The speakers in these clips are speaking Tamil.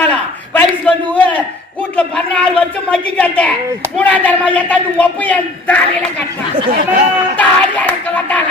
இருந்தாலும் வயசுக்கு வந்து வீட்டுல 16 வருஷம் மக்கி கேட்டேன். 3ஆம் தரமா எத்தாந்து ஒப்பு என் தாலியில கட்டினான். தாலி அடக்க வந்தாங்க.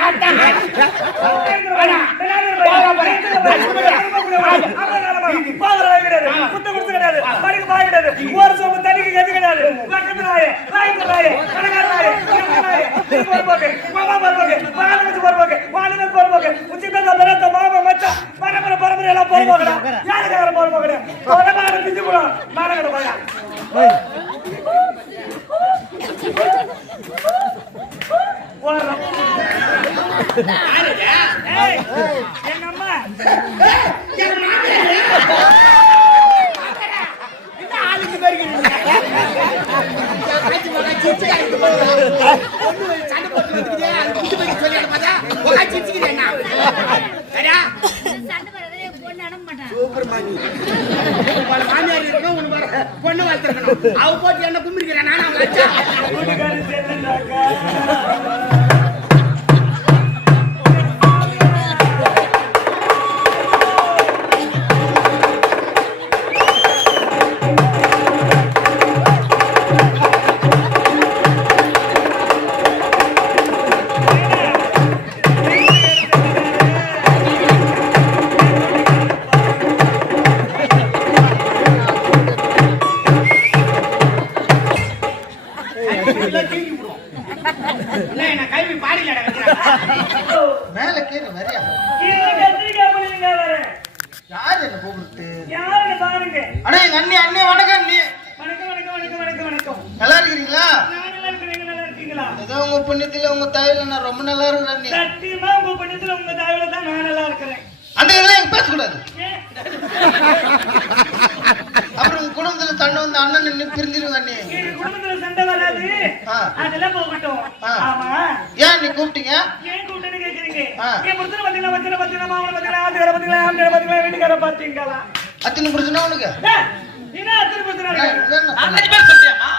பொண்ணு வளர்த்துருக்கணும். அவ போட்டு என்ன கும்பிடுக்கிறேன் நானும் ரொம்ப நல்லா இருக்கிறேன். அந்த இதெல்லாம் பேசக்கூடாது. அப்புறம் உங்க குடும்பத்துல சண்டை வந்து அண்ணன் நின்று பிரிஞ்சிருங்க. குடும்பத்துல சண்டை வராது, அதெல்லாம் போகட்டும். ஏன் நீ கூப்பிட்டீங்க? ஏன் கூப்பிட்டேன்னு கேக்குறீங்க? வீட்டுக்கார பாத்தீங்களா? அத்தனை பிரச்சனை உனக்கு என்ன? அத்தனை பிரச்சனை சொல்றியாமா?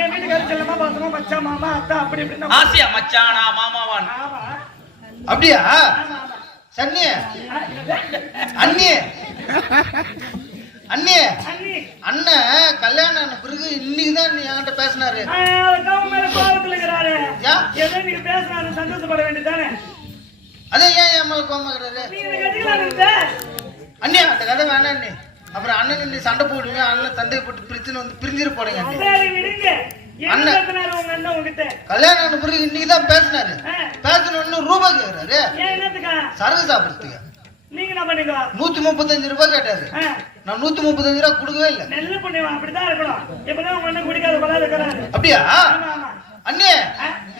என் வீட்டுக்கார செல்லமா பாசமா மச்சான் மாமா அத்தா அப்படி இப்படி ஆசியா மச்சானா மாமாவான். அப்படியா? சன்னியே அண்ணியே அண்ணியே அண்ணன் கல்யாணம் ஆன பிறகு இன்னைக்குதான் நீ என்கிட்ட பேசினாரு. சந்தோஷப்பட வேண்டியதானே? அதே ஏன் என் மேல கோமாக்குறாரு? அண்ணியா அந்த கதை வேணாம் அண்ணி. அப்புறம் அண்ணன் நீ சண்டை போடுவீங்க, அண்ணன் தந்தை போட்டு பிரச்சனை வந்து பிரிஞ்சிரு போடுங்க. கல்யாணம் ஆன பிறகு இன்னைக்குதான் பேசினாரு. பேசணும் ரூபாய் கேக்குறாரு சரகு சாப்பிடுறதுக்கு. நீங்க என்ன பண்ணீங்க? 135 ரூபாய் கேட்டாரு. நான் 135 ரூபாய் கொடுக்கவே இல்லை. நெல்லு பண்ணுவா அப்படிதான் இருக்கணும். இப்பதான் உங்க அண்ணன் குடிக்காத பழம் இருக்கிறாரு. அப்படியா? அண்ணே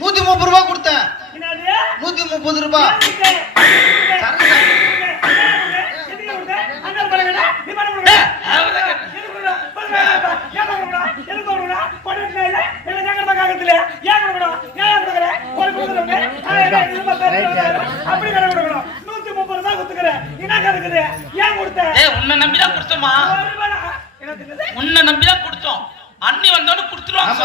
130 ரூபாய் கொடுத்தேன். 130 ரூபாய் சரகு உன்னை நம்பிதான் கொடுத்தோமா? உன்னை நம்பிதான் கொடுத்தோம். அண்ணி வந்தோன்னு கொடுத்துருவாங்க.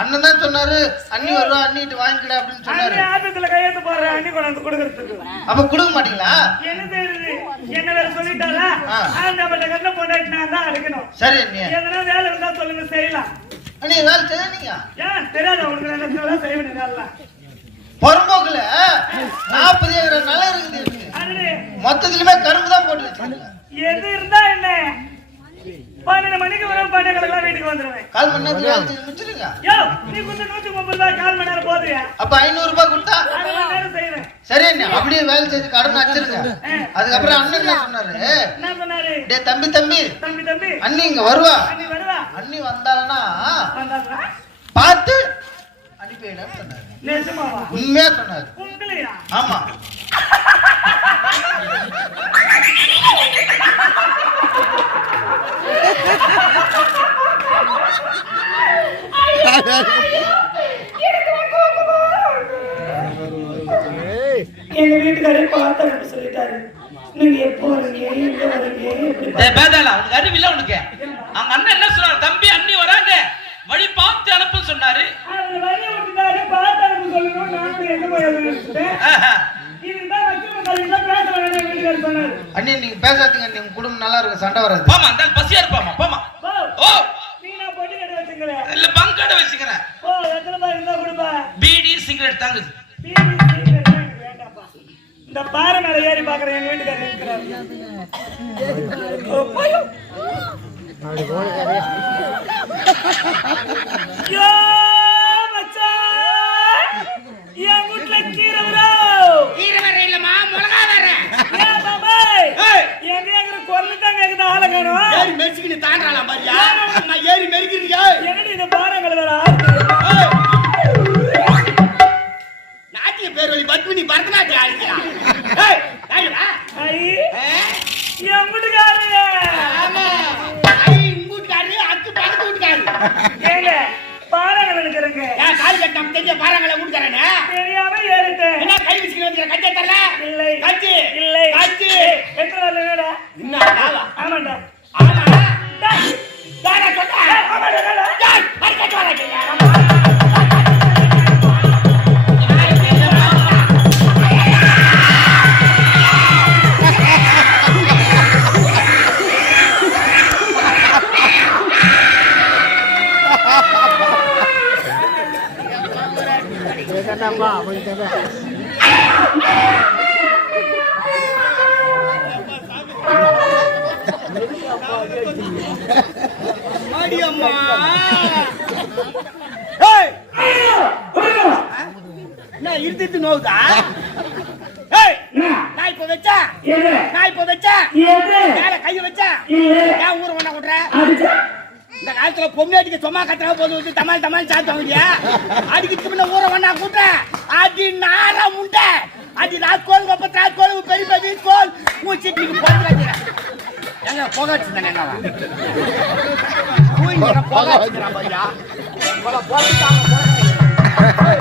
அண்ணன் தான் சொன்னாரு அண்ணி வருவா அண்ணிட்டு வாங்கிக்கடா அப்படின்னு சொன்னாரு. ஆபத்துல கையெழுத்து போடுறேன் அண்ணி கொண்டாந்து கொடுக்கறதுக்கு. அப்ப கொடுக்க மாட்டீங்களா? என்ன தெரியுது? என்ன வேற சொல்லிட்டாரா? ஆண்டவட்ட கண்ண போடாட்டி நான் தான் அடிக்கணும். சரி அண்ணி. எதனா வேலை இருந்தா சொல்லுங்க செய்யலாம். அண்ணி வேலை செய்யறீங்க? ஏன் தெரியாத உங்களுக்கு என்ன செய்ய வேண்டியதா? பொறம்போக்குல 40 ஏக்கர் நிலம் இருக்குது. மொத்தத்திலுமே கரும்பு தான் போட்டு வச்சிருக்கீங்க. எது இருந்தா என்ன? 12 மணிக்கு வரும், 12 வீட்டுக்கு வந்துருவேன். கால் மணி நேரத்துல முடிச்சிருங்க. யோ நீ கொஞ்சம் 130 ரூபாய் கால் மணி நேரம் போதுயா? அப்ப 500 ரூபாய் கொடுத்தா 1 மணி நேரம் செய்றேன். சரி அண்ணா அப்படியே வேலை செய்து கடன் அடிச்சிருங்க. அதுக்கப்புறம் அண்ணன் என்ன சொன்னாரு? என்ன சொன்னாரு? டேய் தம்பி அண்ணி இங்க வருவா. அண்ணி வந்தாளனா பார்த்து அனுப்பிடன்னு சொன்னாரு. நிஜமாவா? உண்மையா சொன்னாரு. உண்மையா? ஆமா. எங்க வீட்டுக்காரே பார்த்து சொல்லிட்டாரு. நீங்க எப்போ வரீங்க எங்க வரீங்க? அறிவில்ல உனக்கு? அவங்க அண்ணன் என்ன சொன்னாரு? தம்பி அண்ணி வராங்க வழி பார்த்து அனுப்பு சொன்னாரு. வழி விட்டுட்டாரு பார்த்து அனுப்பு சொல்லணும். நானும் என்ன போய் அண்ணே நீங்க பேசாதீங்க அண்ணே, உங்க குடும்பம் நல்லா இருக்கும், சண்டை வராது. போமா அந்த பசியா இருப்பாமா போமா. ஓ நீனா பொட்டி கடை வச்சுக்கிறேன் இல்ல பங்க் கடை வச்சுக்கிறேன். ஓ எத்தனை ரூபாய் இருந்தா கொடுப்பா? பீடி சிகரெட் தாங்குது. பீடி சிகரெட் வேண்டாம்ப்பா. இந்த பாறை மேல ஏறி பாக்குறேன் எங்க வீட்டுக்காரர் இருக்கிறாரு. அப்படி போன கதையா. யோ மச்சான் என் வீட்ல கீரை ப்ரோ. கீரை வர இல்லம்மா மிளகா வர. ஏ பாபா எங்க எங்க கொல்ல தாங்க எங்க ஆள காணோம். ஏறி மெரிச்சிட்டு தாண்டறாலாம் பாரியா. நான் ஏறி மெரிக்கிறீங்க. என்னடி இந்த பாறைங்கள வேற நாட்டிய பேர் வழி பத்மினி பரதநாட்டியம் ஆடிக்கிறா. ஏய் யாருடா? ஐ என் வீட்டுக்காரரு. ஆமா. ஐ இங்கூட்காரு அக்கு பக்கத்து வீட்டுக்காரு. ஏங்க பாறைங்கள நிக்கறங்க. ஏன் கால் கட்டம் தெரிஞ்ச பாறாங்கள ஊட்காரனே? தெரியாம ஏறிட்டேன். என்ன கை விசிக்கிற வந்து கட்டே தரல? இல்லை. கட்டி. இல்லை. கட்டி. எத்தனை நாள் என்னடா? என்ன டாவா? ஆமாடா. ஆமா. டேய். டாடா சொன்னா. ஆமாடா டேய். டேய் அடி கட்டு வரேன். அம்மா ஏய் நான் இருந்திட்டு நோவுதா? ஏய் நான் இப்ப வெச்சா மேல கைய வச்சா ஏன் ஊர ஒண்ணா குடுற? இந்த காலத்துல பொம்மையாட்டிக்கு சும்மா கட்டறா போது வந்து தமால் சாத்துவாங்க. அடிக்கிட்டு முன்ன ஊர ஒண்ணா குடுற அடி நார முண்டை அடி ராஸ்கோல் ராஸ்கோல் பெரிய வீஸ்கோல் மூச்சிட்டு போடுறாங்க. எங்க போகாச்சு தானே எங்க பூயிங்க போகாச்சுடா பையா போல போட்டுட்டாங்க போற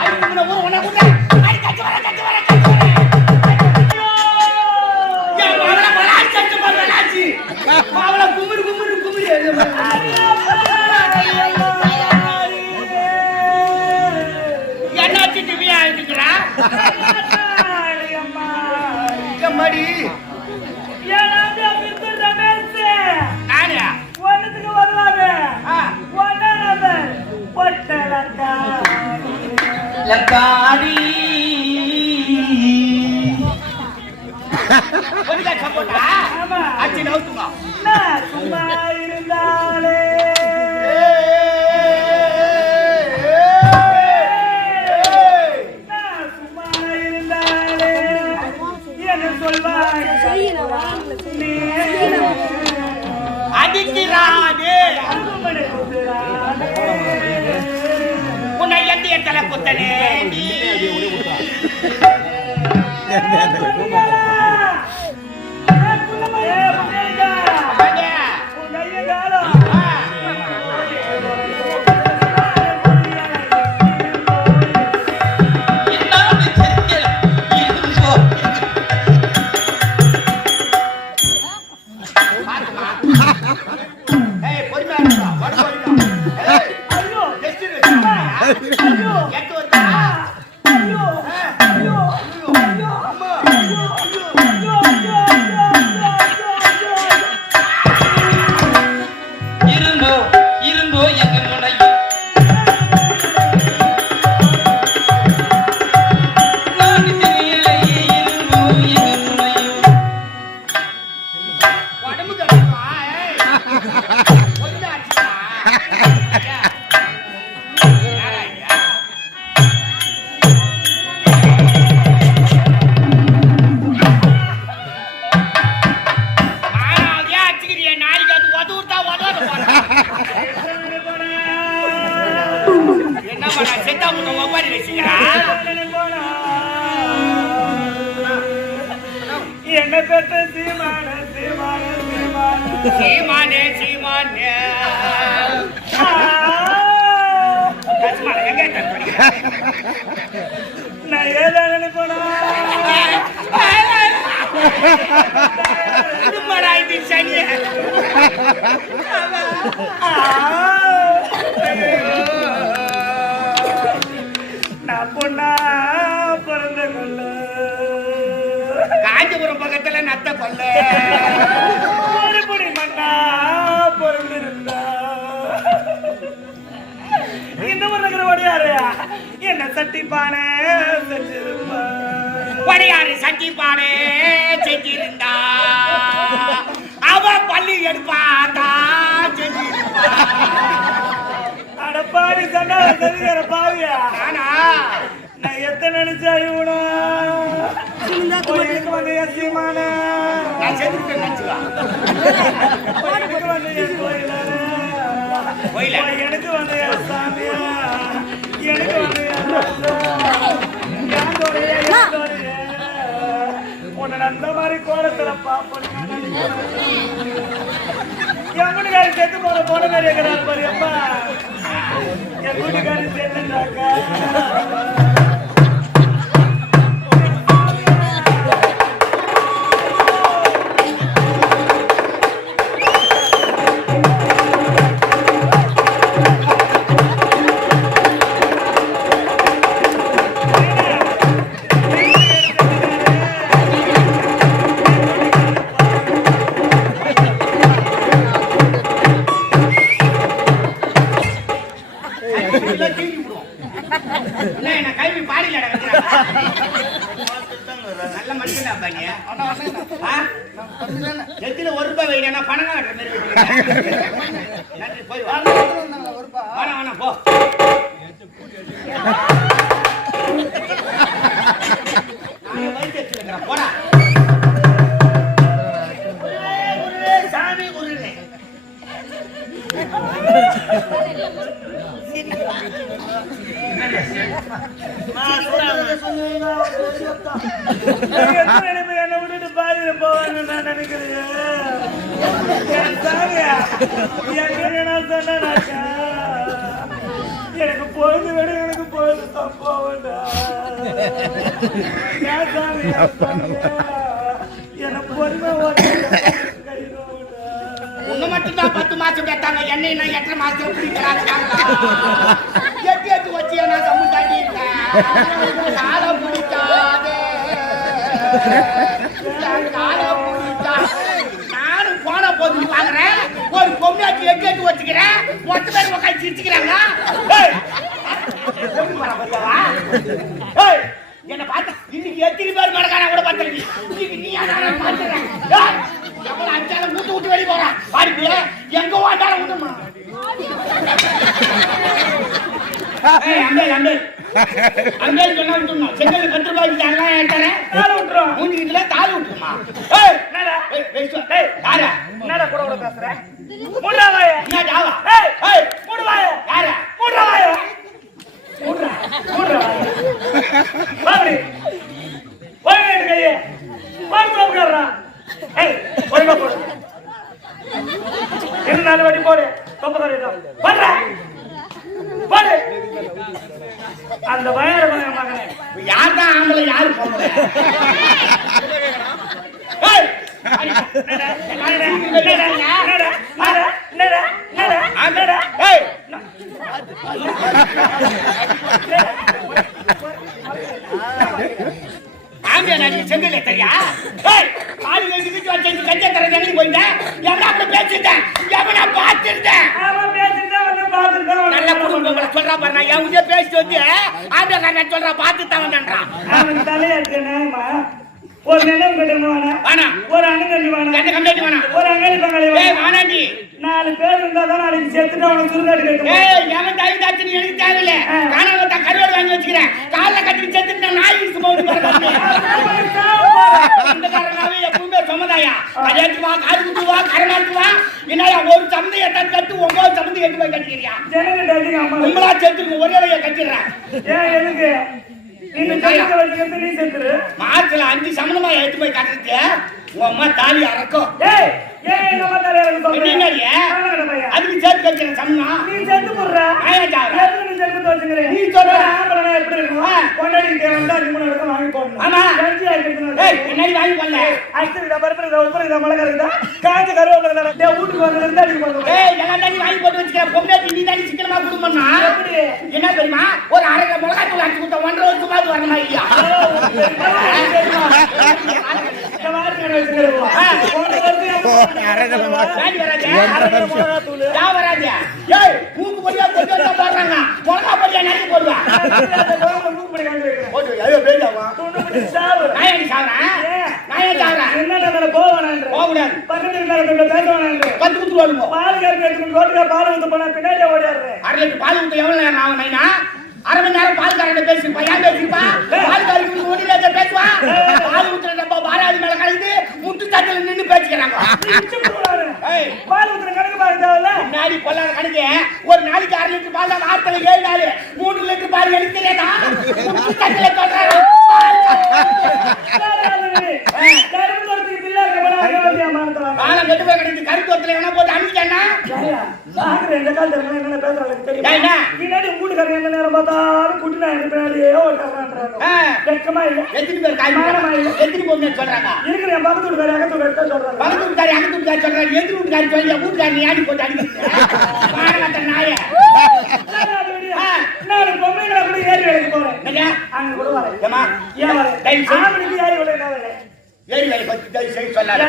அடி முன்ன ஊர ஒண்ணா குடுற அடி கட்டி வர யா மாவள பலாச்சி கட்டு பலாச்சி மாவள குமுறு என்னாச்சு டிவியா இருக்குறா அம்மா கம்மடி ஏனாது அபித்து ரமேஷ் நானே ஒண்ணுக்கு வருவாரு ஒண்ணே நம்பர் பொட்டலக்கா லக்காடி ஒருதா சப்போட்டா ஆமா அச்சி நவுத்துங்க நான் சும்மா இருந்தாலே நான் சும்மா இருந்தாலே என்ன சொல்வாய் அடிக்கிறானே உன்னை எந்த இடத்துல குத்தனே என்ன பெற்ற சீமான சீமானே சீமானே நான் ஏதாவது நினைப்போனா சனி நான் பொண்ணா பிறந்த கொள்ள காஞ்சிபுரம் மட்ட கொல்ல மறுபடி மண்ணா பொருந்திருந்தா இந்த ஒரு நகர வடியாரு என்ன சட்டி பானை செஞ்சிருப்பா வடியாரு சட்டி பானை செஞ்சிருந்தா அவ பள்ளி எடுப்பாத்தா செஞ்சிருப்பா அடப்பாடி சண்டா தெரிகிற பாவியா ஆனா நான் எத்தனை நினைச்சா இவனா எனக்கு வந்து என் சீமான நான் செஞ்சுட்டு நினைச்சுவா எனக்கு வந்து என் கோயிலான எனக்கு வந்து என் சாமியா எனக்கு வந்து உன்னை அந்த மாதிரி கோலத்துல பாப்பேன் என் வீட்டுக்காரி சேர்த்து போன போன மாதிரி இருக்கிறார் பாரு அப்பா என் வீட்டுக்காரி சேர்த்துட்டாக்கா நல்ல மனுஷன் எத்தில ஒரு ரூபாய் வைனா பணம் காட்டுற மாதிரி நன்றி போய் வேணாம் போ வைத்து வச்சிருக்கிறேன் போடா சாமி குருவே என்ன விட்டுட்டு பாதியில போவான்னு நான் நினைக்கிறேன் எனக்கு பொழுது விட எனக்கு பொழுது தப்பாவண்டா என்ன பொறுமை உங்க மட்டும் தான் 10 மாசம் கேட்டாங்க என்னை நான் 8 மாசம் பிடிக்கிறாங்க எட்டு வச்சு என்ன சம்மு தாண்டி கால பிடிக்காதே நானும் போன போது பாக்குறேன் ஒரு பொம்மையாச்சு எட்டு வச்சுக்கிறேன் 10 பேர் உட்காந்து சிரிச்சுக்கிறாங்க என்ன பார்த்த இன்னைக்கு எத்தனை பேர் மடக்கான கூட பார்த்து இன்னைக்கு நீ பார்த்துறேன் எவ்வளவு அஞ்சாலும் மூட்டு விட்டு வெளியே போறான் பாருங்க எங்க வாட்டாலும் விட்டுமா அங்கே சொன்னா விட்டுமா செங்கல் 10 ரூபாய்க்கு தாலி விட்டுறோம் மூஞ்சிக்கிட்டுல தாலி விட்டுருமா என்னடா கூட கூட பேசுற மூடாவாய என்ன ஜாவா மூடுவாய யார மூடுவாய மூடுவாய பாபி போய் கையே பாத்து போடுறா போய் போடு என்ன நாலு வாட்டி போடு தொப்ப கறிட்டோம் போடுற போடு அந்த வயர மகனே யார் தான் ஆம்பளை யாரு பொம்பளை செங்கல் தெரியா கஞ்ச தர ஜனி போயிருந்தேன் எவனா அப்படி பேசிட்டேன் எவனா பார்த்திருந்தேன் நல்ல குடும்பம் சொல்றா பாரு நான் என் பேசிட்டு வந்து ஆம்பியக்காரன் சொல்றா பார்த்து தான் வந்தான் அவன் தலையா இருக்கு ஒரு நிலம் கட்டணும் வேணாம் ஒரு அணுகண்டி வேணாம் எந்த கம்பெனி வேணாம் ஒரு அங்கடி பங்காளி வேணாண்டி 4 பேர் இருந்தா தான் நாளைக்கு செத்துட்டு அவனுக்கு சுருகாட்டு கேட்கும் எவன் தாய் தாச்சு எனக்கு தேவையில்ல காணாம கருவாடு வாங்கி வச்சுக்கிறேன் காலைல கட்டி செத்துட்டு நாய் அந்த காரணாவே எப்பவுமே சொன்னதாயா கல்யாணத்து வா காது குத்து வா கரமாட்டு வா என்னையா ஒரு சந்தையை கட்டு 9 சந்தை எட்டு போய் கட்டிக்கிறியா ஜனங்க உங்களா செத்துருக்கு ஒரே வழியை கட்டிடுறேன் ஏன் எதுக்கு நீ செத்துரு மார்ச்ல 5 சமணமா எடுத்து போய் கட்டுறது உன் அம்மா தாலி அறக்கும் அதுக்கு சேர்த்து வைக்கிற சமணா நீ செத்து போடுற நீ செத்து வச்சுக்கிறேன் நீ சொல்ற எப்படி இருக்கும் கொண்டாடி தேவன் வாங்கி போடணும் ஆமா என்ன வாங்கி போடல அடுத்து இதை பருப்பு இதை உப்பு இதை மிளகா இருந்தா காய்ச்ச கருவேப்பிலை வீட்டுக்கு வந்து எல்லாம் தண்ணி வாங்கி போட்டு வச்சுக்கிறேன் பொங்கல் நீ தண்ணி சிக்கனமா கொடுக்கணும்னா என்ன தெரியுமா ஒரு 1/2 கிலோ மிளகாய் தூள் அடிச்சு கொடுத்தா 1.5 வருஷமாவது வரணுமா இல்லையா இந்த மாதிரி கடை வச்சிருக்கோம். போன வருஷம் ராஜி வராஜா யா வராஜா ஏய் மூக்கு பொடியா போட்டு போடுறாங்க மிளகா பொடியா நறுக்கி போடுவா மூக்கு பண்ணி காண்டி வைக்கிறேன். போடு ஐயோ வேண்டாமா துண்டு சாவு. நாயடி சாவறா நாயடி சாவறா என்னடா போவானான்ற போக கூடாது பக்கத்துல இருக்கிறவங்க பேசுவானான்ற பத்து குத்து வாழுங்க பால் கறந்து எடுத்து ரோட்டுல பால் வந்து போனா பின்னாடி ஓடியாடுறேன். 1/2 லிட்டர் பால் ஊத்த எவ்வளவு நேரம் ஆகும் நைனா 1/2 மணி நேரம் பால் காரண்ட பேசிப்பா ஏன் பேசிப்பா பால் காரங்க ஓடில பேசுவா பால் ஊத்துற டப்பா பாலாதி மேல கலந்து முட்டு தட்டல நின்னு பேசிக்கறாங்க ஏய் பால் ஊத்துற கணக்கு பாரு தேவல நாடி கொல்லாத கணக்கு ஒரு நாளைக்கு 1/2 லிட்டர் பால் தான் வாரத்துல 7 நாள் 3 லிட்டர் பால் எடுத்து தெரியாதா முட்டு தட்டல சொல்றாங்க கரும்பு தோட்டத்துக்கு பிள்ளைங்க போனா அங்கவதியா மாட்டறாங்க. பாலம் கெட்டு போய் கிடக்கு கருப்பு தோட்டத்துல வேணா போட்டு அனுப்பிச்சேன்னா சாகர இந்த காலத்துல என்ன பேசுறாங்க தெரியுமா? ஏண்டா பின்னாடி மூடுகாரங்க என்ன நேரம் பார்த்தாலும் குட்டினா பின்னாடியே ஓட்டாங்கன்றாங்க. வெக்கமா இல்ல எத்தனை பேர் காய் எத்தனை பொண்ணு சொல்றாங்க இருக்கிற என் பக்கத்து வீட்டுக்காரி அகத்து வீட்டுக்காரி சொல்றாங்க. பக்கத்து வீட்டுக்காரி அகத்து வீட்டுக்காரி சொல்றாங்க எதிர் வீட்டுக்காரி சொல்லி வீட்டுக்காரி நீ ஆடி போட்டு அடிக்கிறேன் பாரகத்த நாய நான் பொம்மைகளை கூட ஏறி வேலைக்கு போறேன். என்னங்க அங்க கூட வரேன். ஏமா ஏன் வரேன்? டைம் ஆம்பளைக்கு ஏறி வேலை என்ன வேலை? ஏறி வேலை பத்தி தயவு செய்து சொல்லாத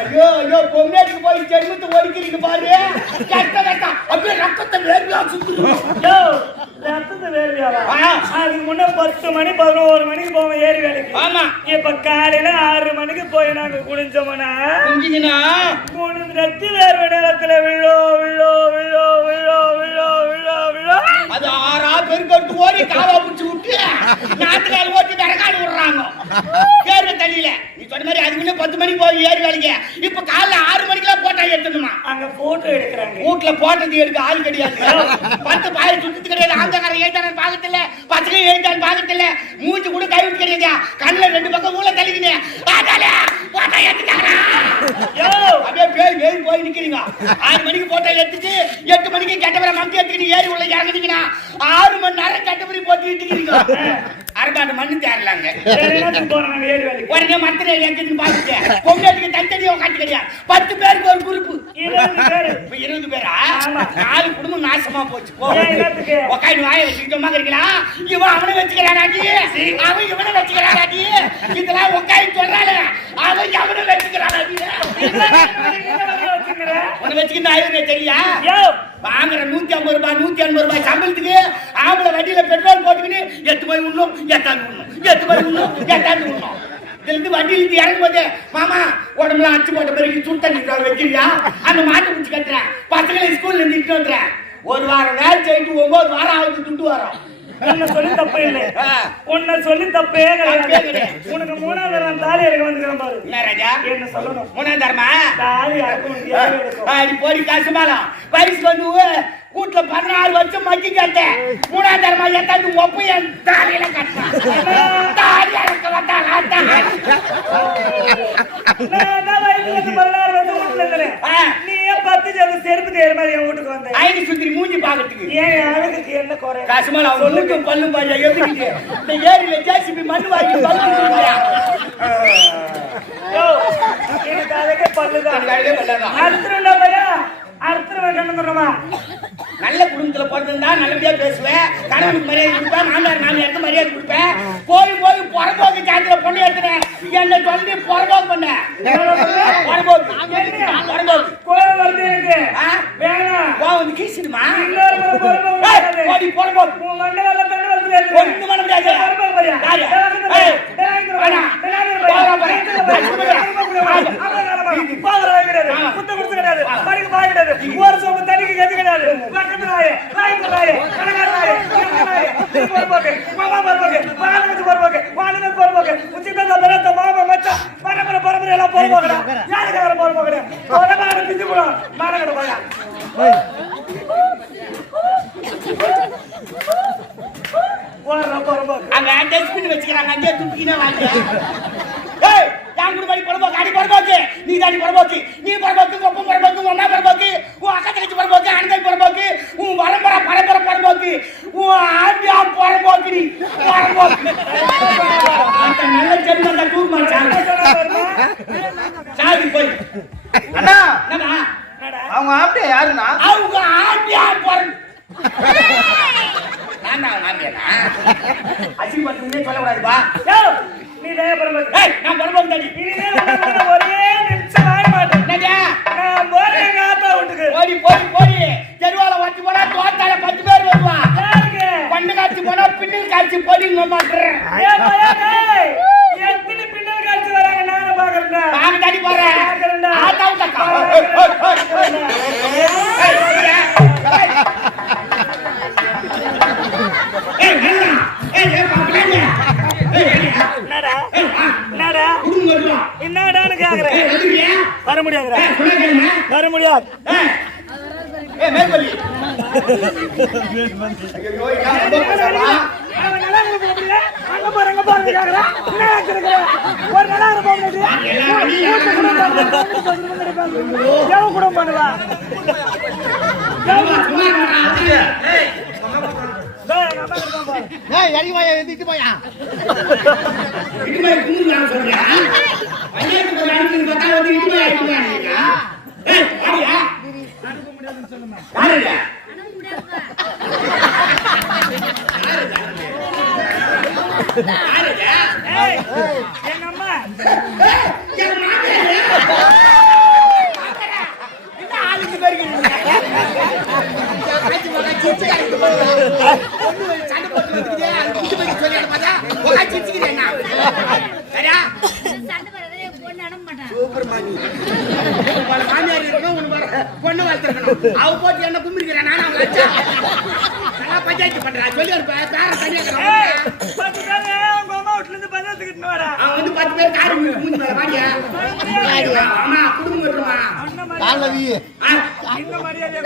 ஐயோ ஐயோ பொம்மைக்கு போய் ஜென்மத்தை ஒடிக்கிறீங்க பாரு கட்ட கட்ட அப்படியே ரத்தத்தை வேர்வையா சுத்துது யோ ரத்தத்தை வேர்வையாவா? அதுக்கு முன்ன 10 மணி 11 மணிக்கு போவோம் ஏறி வேலைக்கு. ஆமா இப்ப காலையில 6 மணிக்கு போய் நாங்க குளிச்சோம்னா குஞ்சினா குளிச்சு ரத்தி வேர்வை நேரத்துல விழோ விழோ விழோ விழோ விழோ விழோ விழோ அது 6 பெருக்கெடுத்து ஓடி காவா பிடிச்சு விட்டு நாட்டுக்கால் ஓட்டி விறகாடு விடுறாங்க ஏறு தண்ணியில நீ சொன்ன மாதிரி அதுக்கு முன்ன 10 மணிக்கு போய் ஏறி வேலைக்கு இப்ப காலைல 6 மணிக்கெல்லாம் போட்டா எடுத்துணுமா அங்க போட்டோ எடுக்கிறாங்க. வீட்டுல போட்டது எடுக்க ஆள் கிடையாது 10 பாய் சுத்தது கிடையாது ஆந்தக்காரன் எழுதானு பாக்கத்தில்ல பசங்க எழுதானு பாக்கத்தில்ல மூஞ்சி கூட கை விட்டு கிடையாது கண்ணுல 2 பக்கம் மூளை தள்ளிக்கினே அதால போட்டா எடுத்துட்டாங்க யோ அப்படியே பேய் பேய் போய் நிக்கிறீங்க 6 மணிக்கு போட்டா எடுத்துட்டு 8 மணிக்கு கெட்டவர மம்பி எடுத்துக்கிட்டு ஏறி உள்ள இறங்குனீங்கன்னா 6 மணி நேரம் கெட்டவரி போட்டு இட்டுக்கிறீங்க அரபாண்டு மண்ணு தேரலாங்க என்னத்துக்கு போறோம் நாங்க ஏறி வேலைக்கு? உடனே மத்தனை எங்கன்னு பாத்துட்டு பொங்கலுக்கு தனித்தனியா காட்டு கிடையாது 10 பேருக்கு ஒரு குரூப் 20 பேரு. இப்ப 20 பேரா 4 குடும்பம் நாசமா போச்சு போ என்னத்துக்கு? உக்காந்து வாயை வச்சுக்கிட்டு இருக்கீங்களா இவன் அவனை வச்சுக்கிறானாடி அவன் இவனை வச்சுக்கிறானாடி இதெல்லாம் உக்காந்து சொல்றாரு அவன் அவனை வச்சுக்கிறானாடி உன்னை வச்சுக்கிட்டு ஆயுதம் தெரியா யோ வாங்குற 150 ரூபாய் 180 ரூபாய் சம்பளத்துக்கு ஆம்பளை வண்டியில பெட்ரோல் போட்டுக்கிட்டு எத்து போய் உண்ணும் எத்தாந்து உண்ணும் எத்து போய் உண்ணும் எத்தாந்து உண்ணும் இதுல இருந்து வண்டியில இறங்கும் போது மாமா உடம்புல அச்சு போட்ட பிறகு சுடு தண்ணி வைக்கிறியா அந்த மாட்டு முடிச்சு கட்டுறேன் பசங்களை ஸ்கூல்ல இருந்து இட்டு வந்துறேன் 1 வாரம் வேலை செய்யிட்டு 9 வாரம் ஆகுது துட்டு வரும் உன்னை சொல்லி தப்பே இல்லை. உன்னை சொல்லி தப்பே கிடையாது. உனக்கு 3ஆவது தரம் தாலி எடுக்க வந்துக்கிறேன் பாரு. என்ன ராஜா என்ன சொல்லணும்? 3ஆவது தரமா தாலி எடுக்கும். அடி போடி கசுமாலம் வயசுக்கு வந்து வீட்டுல 16 வருஷம் மக்கி கேட்டேன் 3ஆவது தரமா எத்தாந்து ஒப்பையன் தாலியில கட்டினான் தாலி அடக்க வந்தாங்க நீயே 10 ஜெப செருப்பு தேர் மாதிரி என் வீட்டுக்கு வந்த ஐடி சுத்திரி மூஞ்சி பாக்கிறதுக்கு ஏன் அழகுக்கு என்ன குறை? கசுமாலம் சொல்லுங்க பல்லு பாயா எப்படி இந்த ஏரியில ஜேசிபி மண்ணு வாங்கி பல்லு எனக்கு அழகே பல்லுதான். அர்த்தம் பையா அர்த்தம் கண்ணுமா நல்ல குடும்பத்துல பிறந்திருந்தா நல்லபடியா பேசுவேன் கணவனுக்கு மரியாதை கொடுப்பேன் மாமியாருக்கு மரியாதை கொடுப்பேன் போய் போய் புறம்போக்கு சாயந்தர பொண்ணு எடுத்துனேன் என்ன சொல்லி புறம்போக்கு பண்ண புறம்போக்கு கோயில் வருது எனக்கு வேணாம் வந்து கீசிடுமா போடி புறம்போக்கு உன் மண்டை வரல தண்ணி வருது ஒண்ணு பண்ண முடியாது குத்த குடுத்து கிடையாது படிக்க பாய் கிடையாது ஒரு சோப்பு தண்ணிக்கு கதி கிடையாது பக்கத்து நாயே ராய்க்கு நாயே கணக்கார நாயே நாயே போறபோக்கு மாமா போறபோக்கு மாமா வந்து போறபோக்கு வாலின போறபோக்கு உச்சிதந்த பரத்த மாமா மச்சா பரபர எல்லாம் போறபோக்குடா யாருக்கார போறபோக்குடா ஒரமான பிஞ்சு போறா மானகட போயா போறபோக்கு அங்க டஸ்ட்பின் வச்சுக்கறாங்க அங்கே துப்பிக்கினா வாங்க ஏய் யான் கூட படி போறபோக்கு அடி போறபோக்கு நீ தாடி போறபோக்கு நீ போறபோக்கு கொப்ப போறபோக்கு ஒண்ணா போறபோக்கு உன் அக்கா தங்கச்சி போறபோக்கு அண்ணன் போறபோக்கு உன் பரம்பரை போறபோக்கு உன் ஆண்டியா போறபோக்கு நீ போறபோக்கு அந்த நல்ல ஜென்மம் அந்த டூர் மச்சான் சாதி போய் அண்ணா என்னடா அவங்க ஆம்பியா யாருன்னா? அவங்க ஆண்டியா போற நான் ஆண்டியா அசிங்க பண்ணி சொல்லக்கூடாதுப்பா நீ நீ பரமக்கு ஏய் நான் பரமக்கு தடி இனிமே உனக்கு ஒரே நிமிஷம் வாங்க மாட்டேன் என்னடா நான் போறேன் எங்க ஆத்தா வீட்டுக்கு போடி போடி போடி தெருவால வச்சு போனா தோட்டால 10 பேர் வருவா யாருக்கு பண்ணு காட்சி போனா பின்னல் காட்சி போடி மாட்டறேன் ஏ பையனே எத்தனை பின்னல் காட்சி வராங்க நானே பாக்குறேன் நான் தடி போறேன் ஆத்தா உட்டக்கா என்னடான்னு கேக்குறேன் வர முடியாதுடா வர முடியாது அங்க போறேன் கேக்குறேன் ஒரு நல்லா கூட பண்ணுவா எங்க அம்மா பொண்ணு வளர்த்துருக்கணும் அவ போட்டு என்ன கும்பிருக்கிறேன் நான் பஞ்சாயத்து பண்றேன் சொல்லி ஒரு பேர தனியா உங்க அம்மா வீட்டுல இருந்து பஞ்சாயத்துக்கிட்டு வரா அவன் வந்து 10 பேர் காரி மூஞ்சி மேல வாடியா ஆமா குடும்பம் வருமா இந்த மரியாதை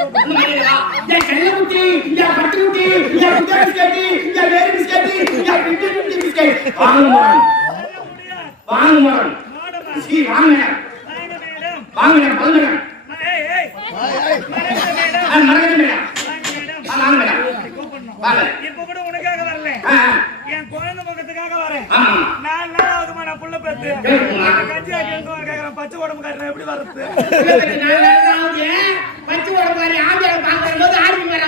கள்ளமுட்டி இந்த பட்டுமுட்டி இந்த புத்தக பிஸ்கெட்டி இந்த வேறு பிஸ்கெட்டி இந்த பிட்டு பிஸ்கெட் வாங்க சி வாங்க மேடம் இப்ப கூட உனக்காக வரல என் குழந்தை முகத்துக்காக வரேன் 4 நாள் ஆகுதுமா நான் புள்ள பெத்து கஞ்சி கேக்குறேன் பச்சை உடம்பு காட்டுறேன் எப்படி வருது பச்சை உடம்பு ஆம்பியர் பாக்குற போது ஆர்மி வர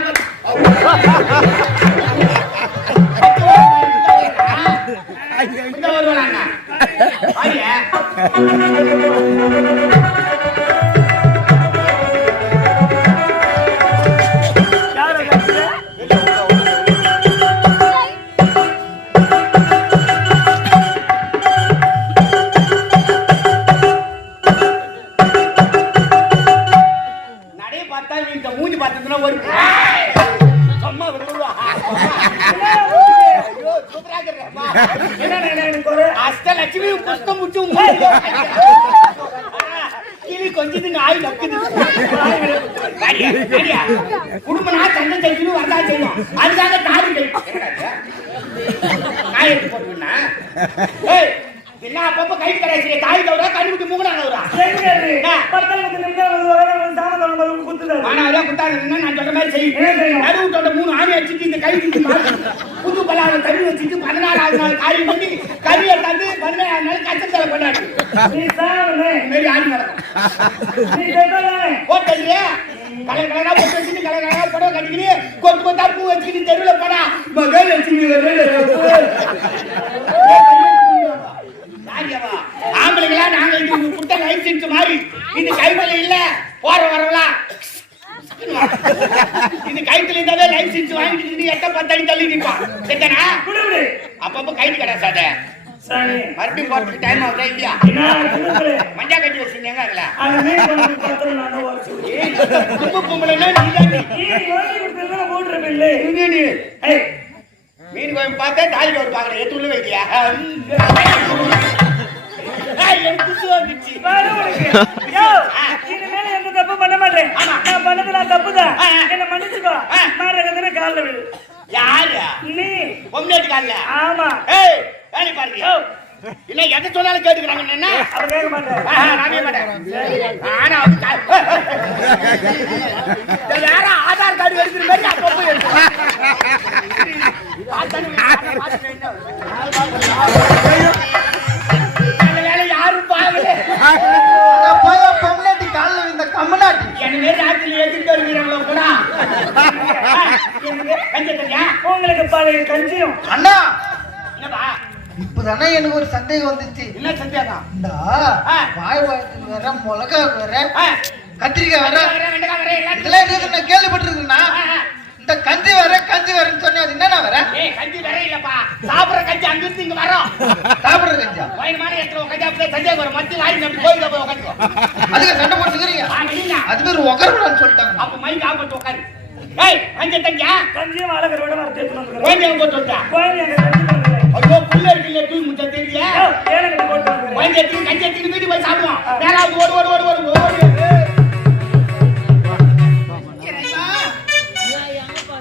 அஷ்டலட்சுமி புஷ்பம் முச்சு கிளி கொஞ்சம் ஆய் நக்குது குடும்பம்னா சண்டை செய்யணும் வந்தா செய்யும் அதுக்காக தாடி காய் எடுத்து போட்டுனா என்ன அப்பப்ப கை கரைச்சி தாய் தவிர கண்டுபிடி மூணாங்க நான் சொல்ற மாதிரி செய்யும் நடுவுட்டோட 3 ஆணி அடிச்சுட்டு இந்த கை புது பல்லால தண்ணி வச்சுட்டு 16வது நாள் காய் பண்ணி கறியை தந்து 17வது நாள் கச்சத்தலை கொண்டாடு ஆணி நடக்கும் போட்டே கலர் கலரா போட்டு வச்சுட்டு கலர் கலரா புடவை கட்டிக்கிட்டு கொத்து கொத்தா பூ வச்சுக்கிட்டு தெருவில் போனா மகள் ஆம்பளைங்களா நாங்க இது புட்ட லைஃப் சென்ஸ் மாதிரி இது கைவல இல்ல போற வரவலா இது கைத்துல இருந்தாவே லைஃப் சென்ஸ் வாங்கிட்டு 8-10 அடி தள்ளி நிப்பான் சரிதானா அப்பப்ப கைது கடை சாத மறுபடியும் போறதுக்கு டைம் ஆகுதா இல்லையா மஞ்சா கட்டி வச்சிருந்தீங்க அதுல பொம்பளைன்னா மீன் கோயம் பார்த்தா தாலி ஒரு பாக்குறேன் எட்டு உள்ள வைக்கியா எந்த தப்பு பண்ண மாட்டேன் நான் பண்ணது நான் தப்புதான் என்ன மன்னிச்சுக்கோ மாறதுன்னு காலில் விடு யாரு நீ பொம்னாட்டி காலில் ஆமா வேலை பாருங்க இல்ல எதை சொன்னாலும் கேட்டுக்கிறாங்க என்ன அவர் கேட்க மாட்டேன் நானே மாட்டேன் ஆனா யாரா ஆதார் கார்டு எடுக்கிற மாதிரி அப்பப்போ வேலை யாரும் பாக்கல பொம்னாட்டி காலில் இந்த கம்மநாட்டி எனவே ராத்திரி எடுத்துட்டு வருகிறாங்களோ கூட கஞ்சி தெரியா உங்களுக்கு பழைய கஞ்சியும் அண்ணா என்னப்பா இப்ப இப்பதானே எனக்கு ஒரு சந்தேகம் வந்துச்சு. என்ன சந்தேகம்? இந்த ஆ. வாய் வாய்க்கு வேற, மிளகா வேற, ஆ. கத்திரிக்காய் வேற, வெண்டைக்காய் வேற, எல்லாம் இதெல்லாம் எதுக்கு நான் கேள்விப்பட்டிருக்கேன்னா, இந்த கஞ்சி வேற கஞ்சி வேறன்னு சொன்னேன். அது என்னன்னா வேற? ஏய், கஞ்சி வேற இல்லப்பா. சாப்பிடுற கஞ்சி அங்க இருந்து இங்க வரோம். சாப்பிடுற கஞ்சா? வயிறு மாதிரி எத்தனை கஞ்சி அப்படியே சந்தேகம் வரும். மத்தி வாங்கி நம்ம கோயில போய் உட்காந்துக்கோ. அதுக்கு சண்டை போட்டுக்கிறீங்க? அது பேர் உக்கரக்கூடாதுன்னு சொல்லிட்டாங்க. அப்ப மைக் ஆஃப் பண்ணிட்டு உட்காரு. ஏய், கஞ்சி தங்கியா கஞ்சியும் அழகரோட வர தேய்த்து வந்துக்கிறேன். கோயில போட்டு வந்தா. கோயில் எங்க கஞ்சி பண்ணுறேன். ஐயோ, புள்ள இருக்குல்ல, தூய் முட்டை தெரியல. ஏழை கட்டி போட்டு வந்துக்கிறேன். கஞ்சி எடுத்து வீட்டுக்கு போய் சாப்பிடுவோம். மேலாவது ஓடு ஓடு